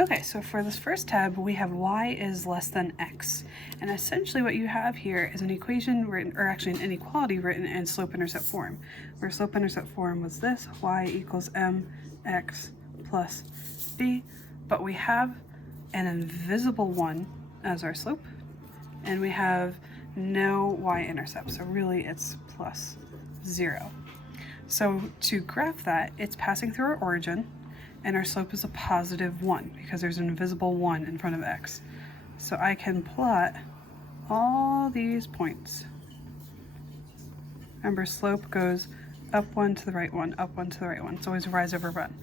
Okay, so for this first tab, we have y is less than x. And essentially what you have here is an equation written, or actually an inequality written in slope-intercept form, where slope-intercept form was this, y equals mx plus b, but we have an invisible 1 as our slope, and we have no y-intercept, so really it's plus 0. So to graph that, it's passing through our origin, and our slope is a positive 1 because there's an invisible 1 in front of x. So I can plot all these points. Remember, slope goes up 1 to the right 1, up 1 to the right 1. It's always rise over run.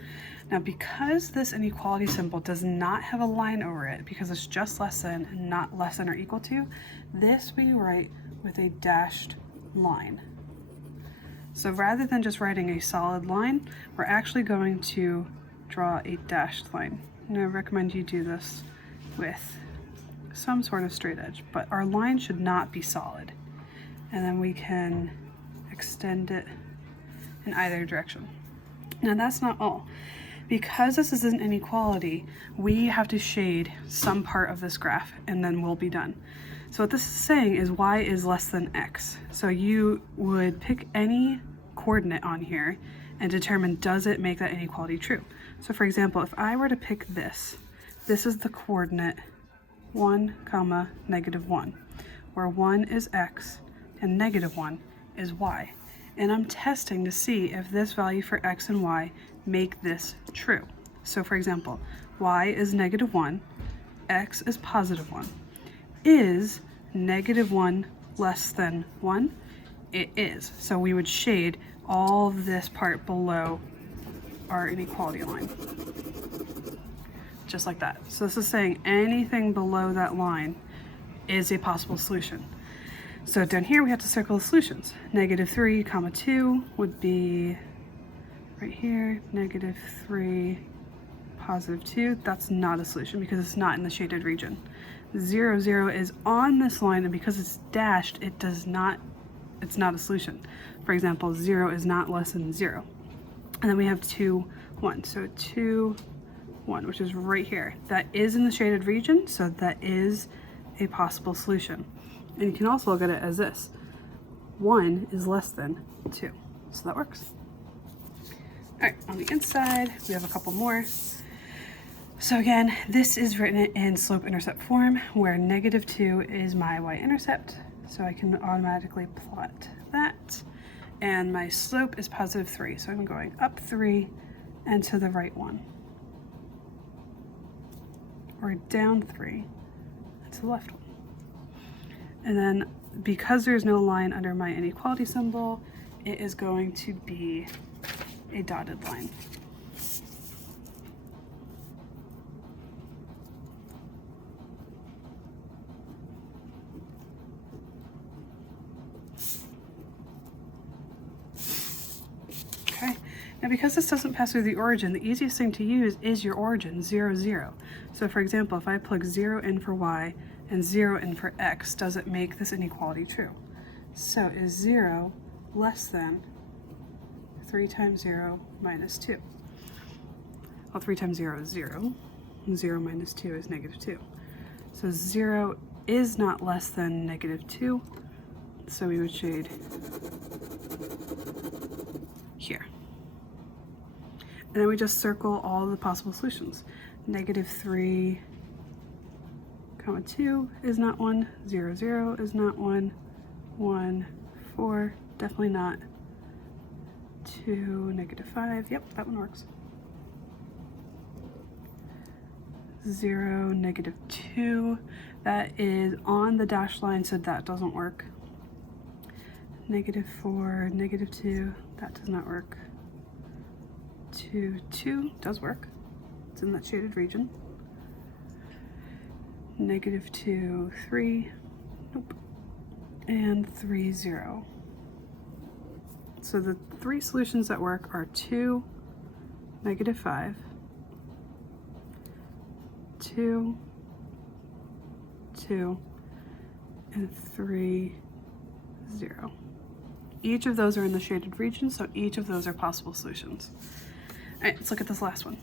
Now, because this inequality symbol does not have a line over it, because it's just less than and not less than or equal to, this we write with a dashed line. So rather than just writing a solid line, we're actually going to draw a dashed line. And I recommend you do this with some sort of straight edge, but our line should not be solid. And then we can extend it in either direction. Now that's not all. Because this is an inequality, we have to shade some part of this graph and then we'll be done. So what this is saying is y is less than x. So you would pick any coordinate on here and determine, does it make that inequality true? So for example, if I were to pick this is the coordinate 1, -1, where 1 is x and -1 is y. And I'm testing to see if this value for x and y make this true. So for example, y is -1, x is +1. Is -1 less than 1? It is. So we would shade all this part below our inequality line. Just like that. So this is saying anything below that line is a possible solution. So down here we have to circle the solutions. -3, 2 would be right here, -3, +2. That's not a solution because it's not in the shaded region. 0, 0 is on this line, and because it's dashed, it's not a solution. For example, 0 is not less than 0. And then we have 2, 1. So 2, 1, which is right here. That is in the shaded region, so that is a possible solution. And you can also look at it as this. 1 is less than 2. So that works. All right, on the inside, we have a couple more. So again, this is written in slope-intercept form, where -2 is my y-intercept. So I can automatically plot that. And my slope is +3. So I'm going up 3 and to the right 1. Or down 3 and to the left 1. And then because there's no line under my inequality symbol, it is going to be a dotted line. Okay, now because this doesn't pass through the origin, the easiest thing to use is your origin, 0, 0. So for example, if I plug 0 in for y and 0 in for x, does it make this inequality true? So is 0 less than 3 times 0 minus 2? Well, 3 times 0 is 0. 0 minus 2 is -2. So 0 is not less than -2. So we would shade here. And then we just circle all the possible solutions. -3, 2 is not 1. 0, 0 is not 1. 1, 4, definitely not. 2, -5, yep, that one works. 0, -2, that is on the dashed line, so that doesn't work. -4, -2, that does not work. 2, 2 does work. It's in that shaded region. -2, 3, nope. And 3, 0. So the three solutions that work are 2, -5, 2, 2, and 3, 0. Each of those are in the shaded region, so each of those are possible solutions. All right, let's look at this last one.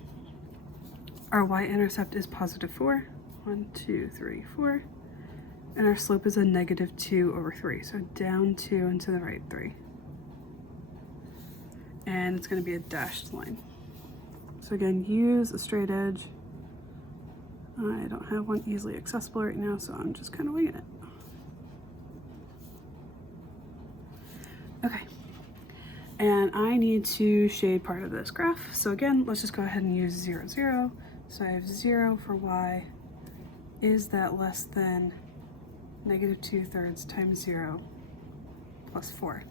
Our y-intercept is positive 4. 1, 2, 3, 4. And our slope is a negative 2 over 3. So down 2 and to the right 3. And it's going to be a dashed line. So again, use a straight edge. I don't have one easily accessible right now, so I'm just kind of winging it. Okay. And I need to shade part of this graph. So again, let's just go ahead and use 0, 0. So I have 0 for y. Is that less than negative 2/3 times 0 plus 4?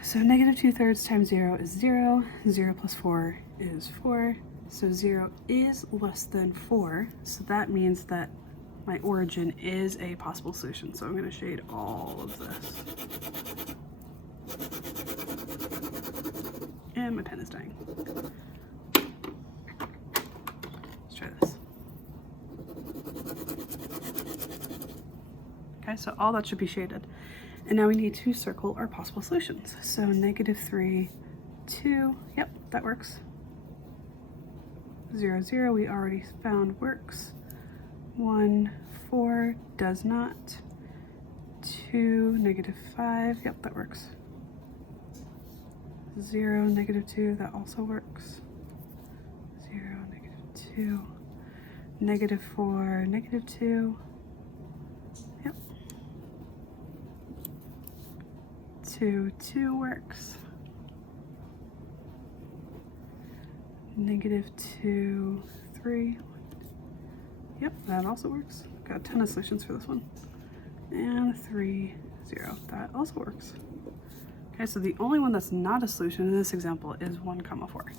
So negative 2/3 times 0 is 0. 0 plus 4 is 4. So 0 is less than 4. So that means that my origin is a possible solution. So I'm going to shade all of this. And my pen is dying. Let's try this. Okay, so all that should be shaded. And now we need to circle our possible solutions. So negative 3, 2, yep, that works. 0, 0, we already found works. 1, 4, does not. 2, negative 5, yep, that works. 0, negative 2, that also works. 0, negative 2, negative 4, negative 2, yep. 2, 2 works. Negative 2, 3, yep, that also works. Got a ton of solutions for this one. And 3, 0, that also works. Okay, so the only one that's not a solution in this example is 1, 4.